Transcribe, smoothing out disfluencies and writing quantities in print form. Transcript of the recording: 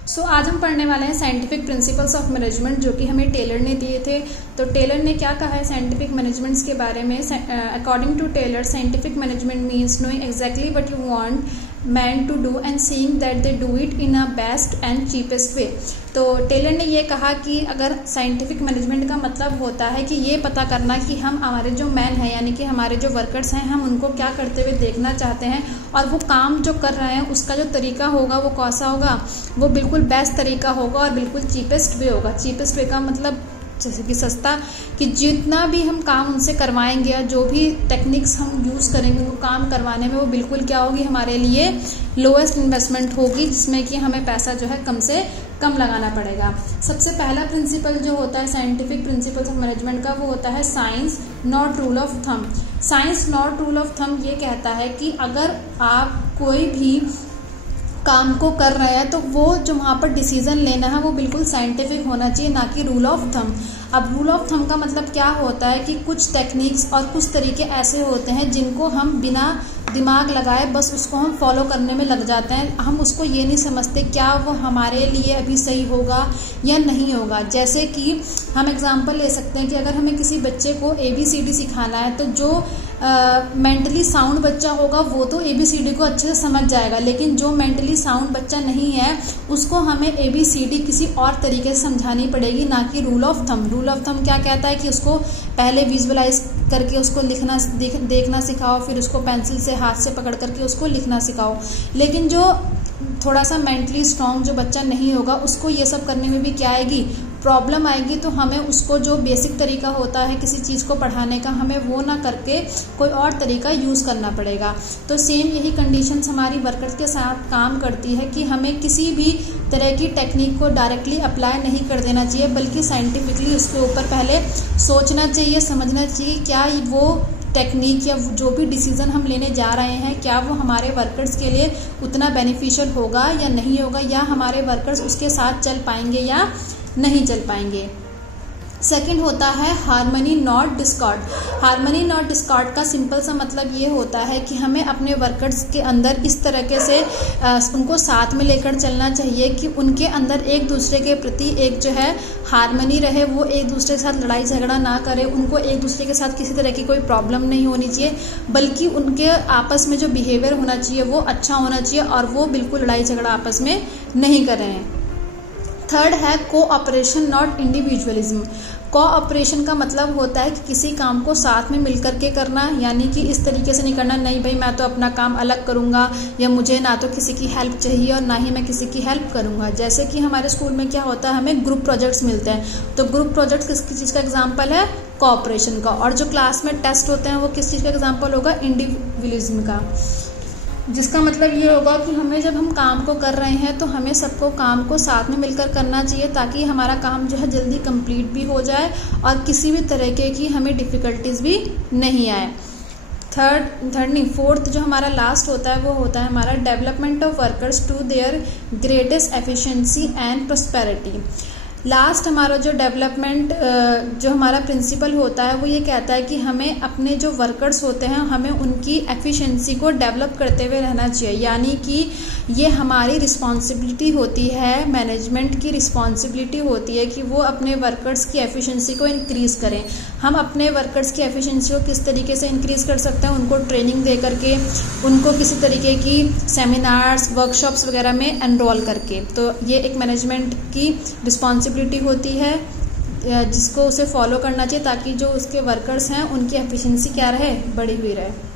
आज हम पढ़ने वाले हैं साइंटिफिक प्रिंसिपल्स ऑफ मैनेजमेंट, जो कि हमें टेलर ने दिए थे। तो टेलर ने क्या कहा है साइंटिफिक मैनेजमेंट्स के बारे में? According to Taylor, scientific management means knowing exactly what you want man to do and seeing that they do it in a best and cheapest way. तो टेलर ने ये कहा कि अगर साइंटिफिक मैनेजमेंट का मतलब होता है कि ये पता करना कि हम हमारे जो मैन हैं यानी कि हमारे जो वर्कर्स हैं, हम उनको क्या करते हुए देखना चाहते हैं और वो काम जो कर रहे हैं उसका जो तरीका होगा वो कैसा होगा, वो बिल्कुल बेस्ट तरीका होगा और बिल्कुल चीपेस्ट वे होगा। चीपेस्ट वे का मतलब जैसे कि सस्ता, कि जितना भी हम काम उनसे करवाएंगे या जो भी टेक्निक्स हम यूज़ करेंगे उनको काम करवाने में, वो बिल्कुल क्या होगी, हमारे लिए लोएस्ट इन्वेस्टमेंट होगी, जिसमें कि हमें पैसा जो है कम से कम लगाना पड़ेगा। सबसे पहला प्रिंसिपल जो होता है साइंटिफिक प्रिंसिपल्स ऑफ मैनेजमेंट का, वो होता है science not rule of thumb. Science not rule of thumb ये कहता है कि अगर आप कोई भी काम को कर रहे हैं तो वो जो वहाँ पर डिसीजन लेना है वो बिल्कुल साइंटिफिक होना चाहिए, ना कि रूल ऑफ थंब। अब रूल ऑफ थंब का मतलब क्या होता है कि कुछ टेक्निक्स और कुछ तरीके ऐसे होते हैं जिनको हम बिना दिमाग लगाए बस उसको हम फॉलो करने में लग जाते हैं। हम उसको ये नहीं समझते क्या वो हमारे लिए अभी सही होगा या नहीं होगा। जैसे कि हम एग्जांपल ले सकते हैं कि अगर हमें किसी बच्चे को ABCD सिखाना है तो जो मेंटली साउंड बच्चा होगा वो तो ABCD को अच्छे से समझ जाएगा, लेकिन जो मेंटली साउंड बच्चा नहीं है उसको हमें ABCD किसी और तरीके से समझानी पड़ेगी, ना कि rule of thumb. Rule of thumb क्या कहता है कि उसको पहले विजुअलाइज करके उसको लिखना देखना सिखाओ, फिर उसको पेंसिल से हाथ से पकड़ करके उसको लिखना सिखाओ। लेकिन जो थोड़ा सा मेंटली स्ट्रांग जो बच्चा नहीं होगा उसको ये सब करने में भी क्या आएगी, प्रॉब्लम आएगी। तो हमें उसको जो बेसिक तरीका होता है किसी चीज़ को पढ़ाने का, हमें वो ना करके कोई और तरीका यूज़ करना पड़ेगा। तो सेम यही कंडीशंस हमारी वर्कर्स के साथ काम करती है कि हमें किसी भी तरह की टेक्निक को डायरेक्टली अप्लाई नहीं कर देना चाहिए, बल्कि साइंटिफिकली उसके ऊपर पहले सोचना चाहिए, समझना चाहिए क्या वो टेक्निक या जो भी डिसीजन हम लेने जा रहे हैं क्या वो हमारे वर्कर्स के लिए उतना बेनिफिशियल होगा या नहीं होगा, या हमारे वर्कर्स उसके साथ चल पाएंगे या नहीं चल पाएंगे। सेकंड होता है harmony not Discord. Harmony not Discord का सिंपल सा मतलब ये होता है कि हमें अपने वर्कर्स के अंदर इस तरीके से उनको साथ में लेकर चलना चाहिए कि उनके अंदर एक दूसरे के प्रति एक जो है हार्मनी रहे, वो एक दूसरे के साथ लड़ाई झगड़ा ना करे, उनको एक दूसरे के साथ किसी तरह की कोई प्रॉब्लम नहीं होनी चाहिए, बल्कि उनके आपस में जो बिहेवियर होना चाहिए वो अच्छा होना चाहिए और वो बिल्कुल लड़ाई झगड़ा आपस में नहीं कर रहे हैं। थर्ड है कोऑपरेशन नॉट इंडिविजुअलिज्म। कोऑपरेशन का मतलब होता है कि किसी काम को साथ में मिलकर के करना, यानी कि इस तरीके से नहीं करना नहीं भाई मैं तो अपना काम अलग करूंगा या मुझे ना तो किसी की हेल्प चाहिए और ना ही मैं किसी की हेल्प करूंगा। जैसे कि हमारे स्कूल में क्या होता है, हमें ग्रुप प्रोजेक्ट्स मिलते हैं, तो ग्रुप प्रोजेक्ट्स किस चीज़ का एग्जाम्पल है, कोऑपरेशन का। और जो क्लास में टेस्ट होते हैं वो किस चीज़ का एग्जाम्पल होगा, इंडिविजुअलिज्म का। जिसका मतलब ये होगा कि हमें जब हम काम को कर रहे हैं तो हमें सबको काम को साथ में मिलकर करना चाहिए, ताकि हमारा काम जो है जल्दी कंप्लीट भी हो जाए और किसी भी तरह की हमें डिफ़िकल्टीज भी नहीं आए। फोर्थ जो हमारा लास्ट होता है वो होता है हमारा development of workers to their greatest efficiency and prosperity. Last हमारा जो डेवलपमेंट जो हमारा प्रिंसिपल होता है वो ये कहता है कि हमें अपने जो वर्कर्स होते हैं हमें उनकी एफिशिएंसी को डेवलप करते हुए रहना चाहिए, यानी कि ये हमारी रिस्पॉन्सिबिलिटी होती है, मैनेजमेंट की रिस्पॉन्सिबिलिटी होती है कि वो अपने वर्कर्स की एफिशिएंसी को इंक्रीज़ करें। हम अपने वर्कर्स की एफिशिएंसी को किस तरीके से इंक्रीज़ कर सकते हैं, उनको ट्रेनिंग दे करके, उनको किसी तरीके की सेमिनार्स वर्कशॉप्स वगैरह में एनरोल करके। तो ये एक मैनेजमेंट की रिस्पॉन्सिबिलिटी होती है जिसको उसे फॉलो करना चाहिए, ताकि जो उसके वर्कर्स हैं उनकी एफिशिएंसी क्या रहे, बढ़ी हुई रहे।